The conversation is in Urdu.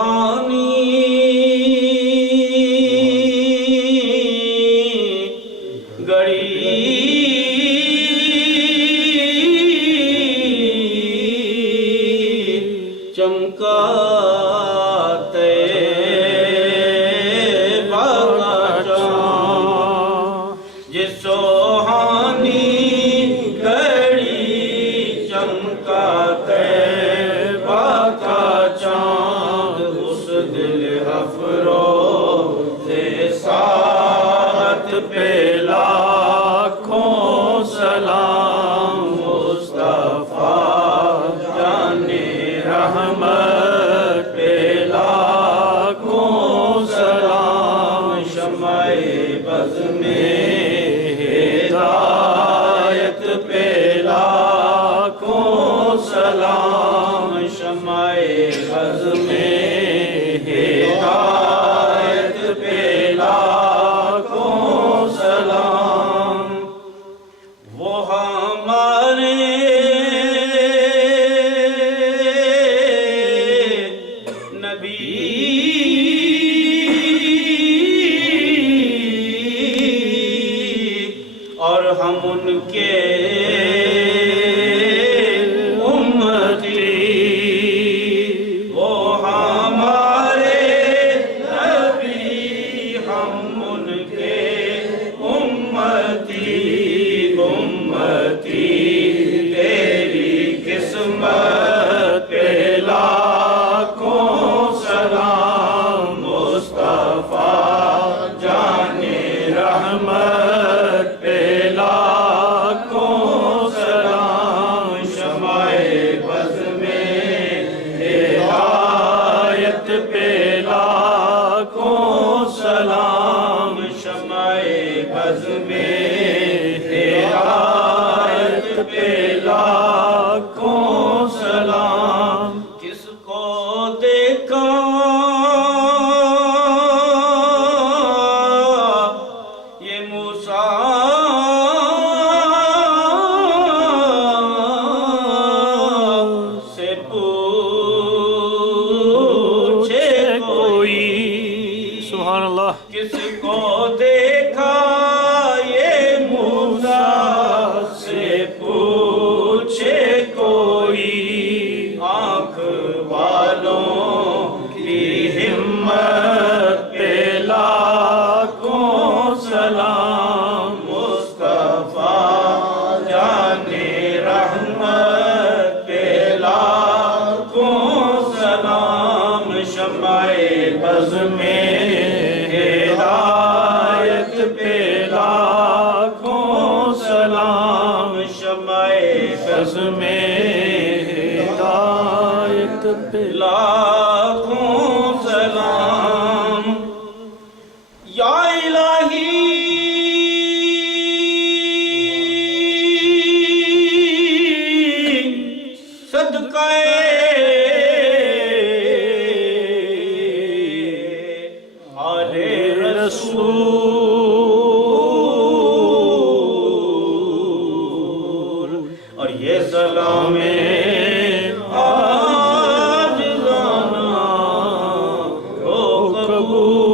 سوہانی گڑی چمکاتے باغا چاند یہ سوہانی گڑی چمکاتے باغا چاند اس دل افروز ساعت پہ لاکھوں سلام مصطفیٰ جانے رحمت پہ لاکھوں سلام شمع بز میں ہدایت پہ لاکھوں سلام شمع بز میں ہدایت پہ لاکھوں سلام وہ ہمارے اور ہم ان کے امتی وہ ہمارے نبی ہم ان کے امتی امتی تیری قسمت پہ لاکھوں سلام مصطفیٰ جانے رحمت پہ لاکھوں سلام شمع بز میں ہدایت پہ لاکھوں سلام شمع بز میں ہدایت پہ لاکھوں سلام کس کو دیکھا یہ موسیٰ سے پوچھے کوئی سبحان اللہ کس کو دیکھا یہ موسیٰ سے پوچھے کوئی آنکھ والوں کی ہمت پہ لاکھوں سلام مصطفیٰ جانے رحمت پہ لاکھوں سلام شمع بز میں ہدایت پہ لاکھوں سلام شمع بز میں ہدایت پہ لاکھوں سلام یا الہی صدقہ آل رسول اور یہ سلام آج لانا ہو قبول